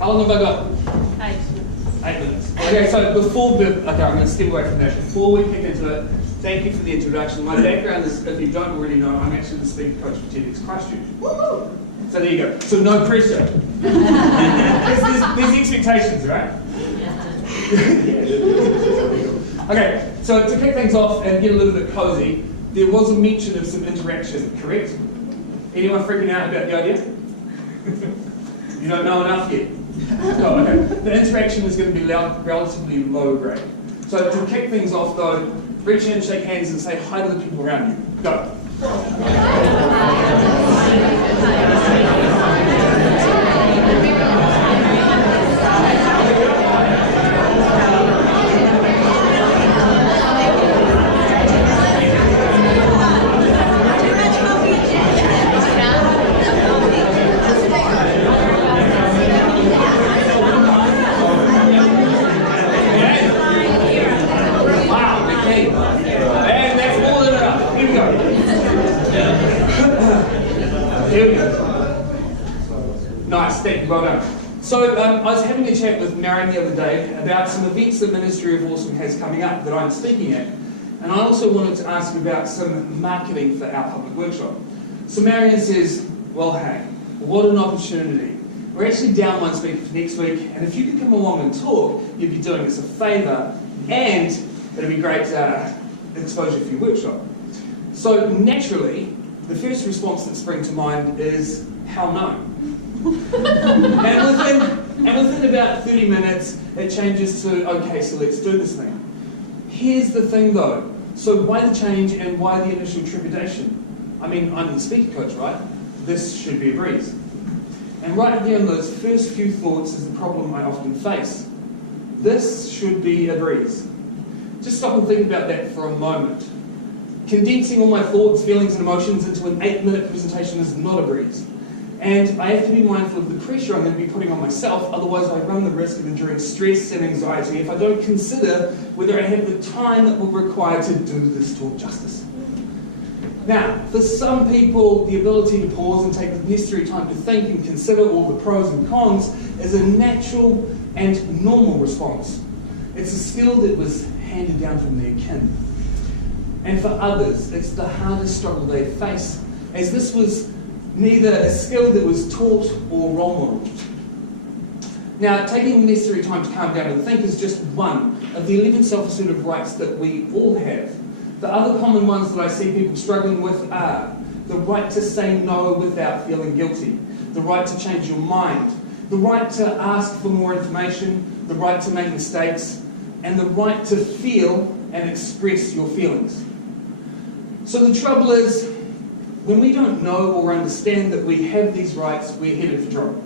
How long have I got? 8 minutes. 8 minutes. Okay, so I'm going to step away from that. Before we kick into it, thank you for the introduction. My background is, if you don't already know, I'm actually the speaker coach for TEDxChristchurch. Woo! So there you go. So no pressure. there's expectations, right? Okay, so to kick things off and get a little bit cozy, there was a mention of some interaction, correct? Anyone freaking out about the idea? You don't know enough yet? Oh, okay. The interaction is going to be relatively low grade. So to kick things off though, reach in, shake hands and say hi to the people around you. Go. Nice, thank you, well done. So I was having a chat with Marion the other day about some events that Ministry of Awesome has coming up that I'm speaking at, and I also wanted to ask about some marketing for our public workshop. So Marion says, well hey, what an opportunity. We're actually down one speaker for next week, and if you could come along and talk, you'd be doing us a favour, and it'd be great exposure for your workshop. So naturally, the first response that springs to mind is, hell no. and within about 30 minutes, it changes to, okay, so let's do this thing. Here's the thing though. So why the change and why the initial trepidation? I mean, I'm the speaker coach, right? This should be a breeze. And right there in those first few thoughts is the problem I often face. This should be a breeze. Just stop and think about that for a moment. Condensing all my thoughts, feelings and emotions into an 8-minute presentation is not a breeze. And I have to be mindful of the pressure I'm going to be putting on myself, otherwise I run the risk of enduring stress and anxiety if I don't consider whether I have the time that will require to do this talk justice. Now, for some people, the ability to pause and take the necessary time to think and consider all the pros and cons is a natural and normal response. It's a skill that was handed down from their kin. And for others, it's the hardest struggle they face, as this was neither a skill that was taught or role modeled. Now, taking the necessary time to calm down and think is just one of the 11 self-assertive rights that we all have. The other common ones that I see people struggling with are the right to say no without feeling guilty, the right to change your mind, the right to ask for more information, the right to make mistakes, and the right to feel and express your feelings. So the trouble is, when we don't know or understand that we have these rights, we're headed for trouble.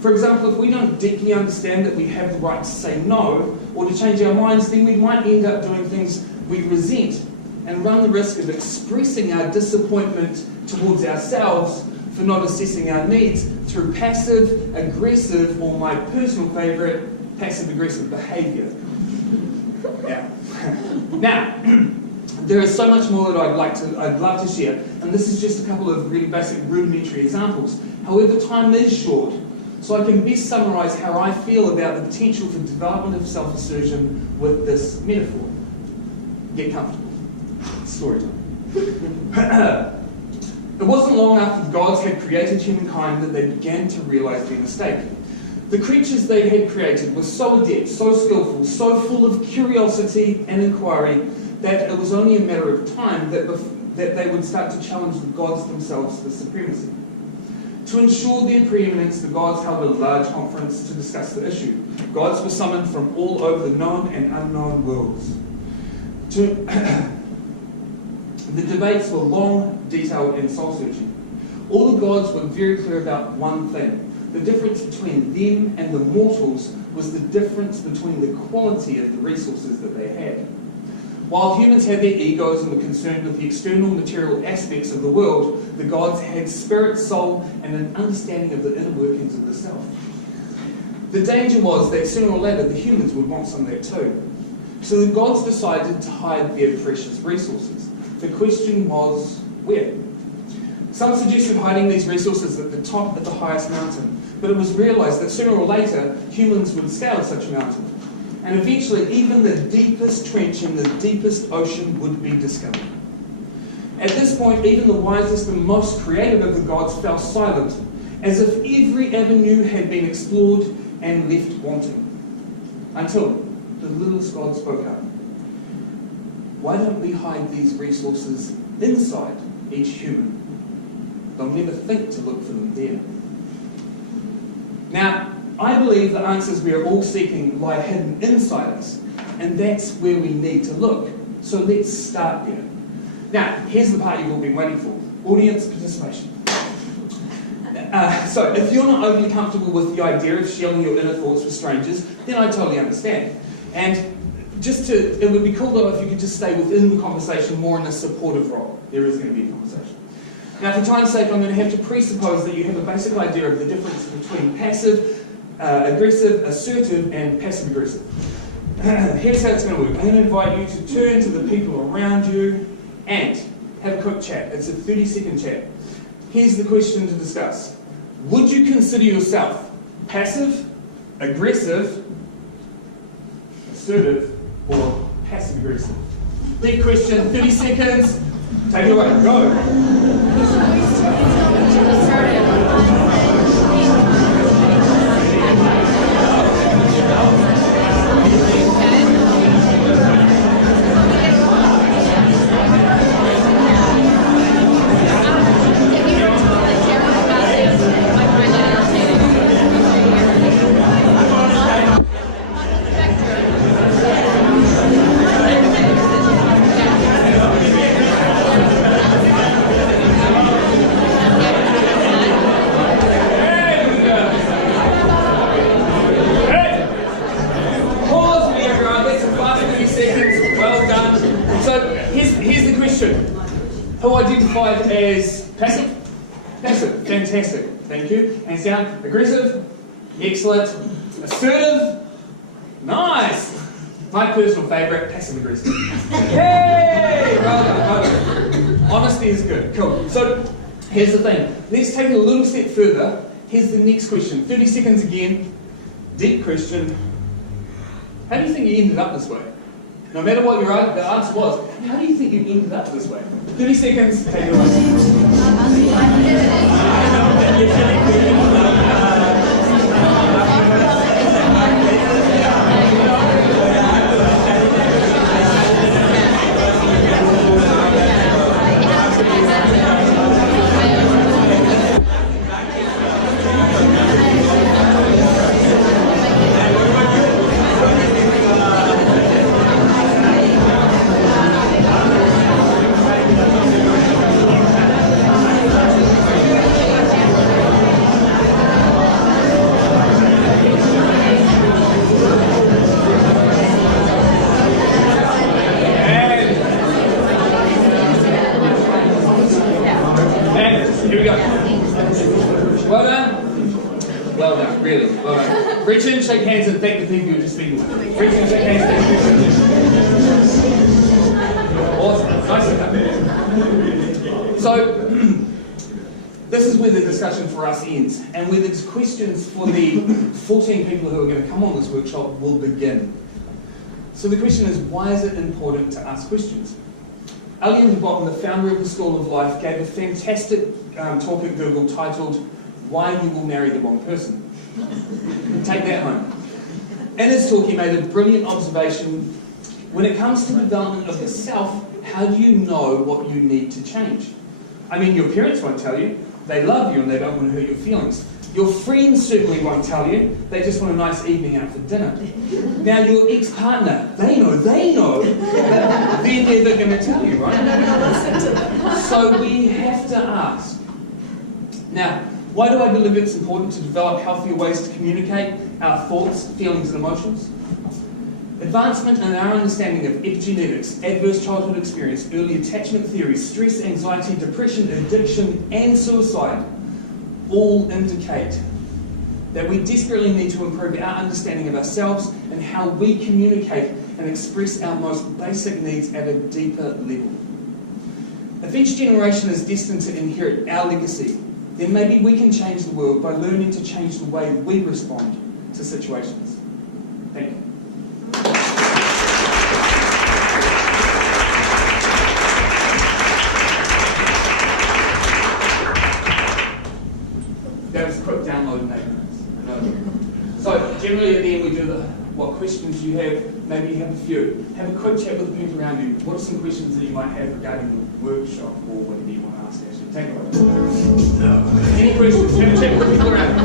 For example, if we don't deeply understand that we have the right to say no or to change our minds, then we might end up doing things we resent and run the risk of expressing our disappointment towards ourselves for not assessing our needs through passive, aggressive, or my personal favourite, passive-aggressive behaviour. Yeah. Now, there is so much more that I'd love to share, and this is just a couple of really basic rudimentary examples. However, time is short, so I can best summarise how I feel about the potential for development of self-assertion with this metaphor. Get comfortable. Story time. It wasn't long after the gods had created humankind that they began to realise their mistake. The creatures they had created were so adept, so skillful, so full of curiosity and inquiry that it was only a matter of time that they would start to challenge the gods themselves for supremacy. To ensure their preeminence, the gods held a large conference to discuss the issue. Gods were summoned from all over the known and unknown worlds. The debates were long, detailed, and soul-searching. All the gods were very clear about one thing. The difference between them and the mortals was the difference between the quality of the resources that they had. While humans had their egos and were concerned with the external material aspects of the world, the gods had spirit, soul, and an understanding of the inner workings of the self. The danger was that sooner or later the humans would want some of that too. So the gods decided to hide their precious resources. The question was, where? Some suggested hiding these resources at the top of the highest mountain, but it was realised that sooner or later humans would scale such a mountain, and eventually even the deepest trench in the deepest ocean would be discovered. At this point, even the wisest and most creative of the gods fell silent, as if every avenue had been explored and left wanting, until the littlest god spoke up. Why don't we hide these resources inside each human? They'll never think to look for them there. Now, I believe the answers we are all seeking lie hidden inside us, and that's where we need to look. So let's start there. Now, here's the part you've all been waiting for. Audience participation. So, if you're not overly comfortable with the idea of sharing your inner thoughts with strangers, then I totally understand. And it would be cool though if you could just stay within the conversation more in a supportive role. There is going to be a conversation. Now, for time's sake, I'm going to have to presuppose that you have a basic idea of the difference between passive, aggressive, assertive, and passive-aggressive. Here's how it's going to work. I'm going to invite you to turn to the people around you and have a quick chat. It's a 30-second chat. Here's the question to discuss. Would you consider yourself passive, aggressive, assertive, or passive-aggressive? Big question, 30 seconds. Take it away, go. Who identified as passive? Passive, fantastic, thank you. Hands down. Aggressive? Excellent. Assertive? Nice. My personal favourite, passive-aggressive. Yay! Well done, well done. Honesty is good, cool. So, here's the thing. Let's take it a little step further. Here's the next question. 30 seconds again. Deep question. How do you think you ended up this way? No matter what the answer was, how do you think you ended up this way? 30 seconds, take it away. Reach in, shake hands, and thank the people you're just speaking with. Reach in, shake hands, thank you. Awesome. Nice to have. So, this is where the discussion for us ends, and where the questions for the 14 people who are going to come on this workshop will begin. So the question is, why is it important to ask questions? Lilia Tarawa, the founder of the School of Life, gave a fantastic talk at Google titled, "Why You Will Marry the Wrong Person." Take that home. In his talk, he made a brilliant observation. When it comes to the development of the self, how do you know what you need to change? I mean, your parents won't tell you. They love you and they don't want to hurt your feelings. Your friends certainly won't tell you. They just want a nice evening out for dinner. Now, your ex-partner, they know, but they're never going to tell you, right? So we have to ask. Now, why do I believe it's important to develop healthier ways to communicate our thoughts, feelings, and emotions? Advancement in our understanding of epigenetics, adverse childhood experience, early attachment theory, stress, anxiety, depression, addiction, and suicide all indicate that we desperately need to improve our understanding of ourselves and how we communicate and express our most basic needs at a deeper level. If each generation is destined to inherit our legacy, then maybe we can change the world by learning to change the way we respond to situations. Thank you. That was a quick download in 8 minutes. I know. So generally at the end we do what questions you have. Maybe you have a few. Have a quick chat with the people around you. What are some questions that you might have regarding the workshop or whatever you want to ask actually? Take a look. Any questions? Have a chat with the people around you.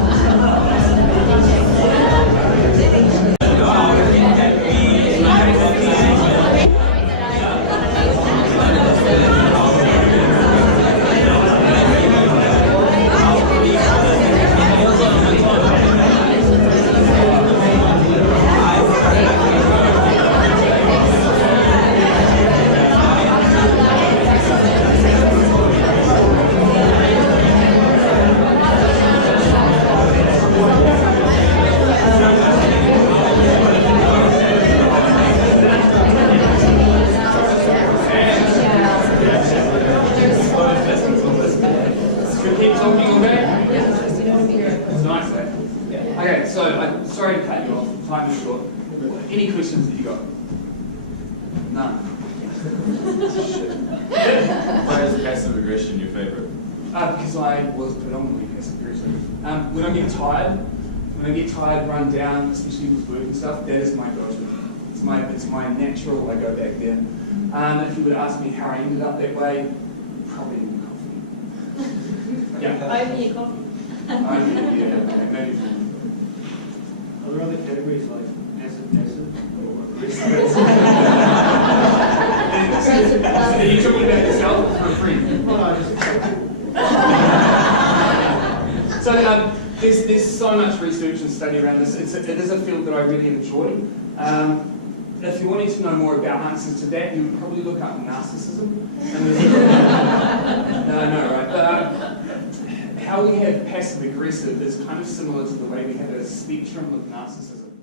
Any questions that you got? None. Why is passive aggression your favourite? Because I was predominantly passive aggressive. When I get tired, run down, especially with work and stuff, that is my go-to. It's my natural. I go back there. If you would ask me how I ended up that way, probably in coffee. Yeah. Over your coffee. Yeah, maybe. Are there other categories like passive or aggressive? Are you talking about yourself or a friend? Well, I just So there's so much research and study around this. It is a field that I really enjoy. If you wanted to know more about answers to that, you would probably look up narcissism. No, right? How we have passive aggressive is kind of similar to the way we have a spectrum of narcissism.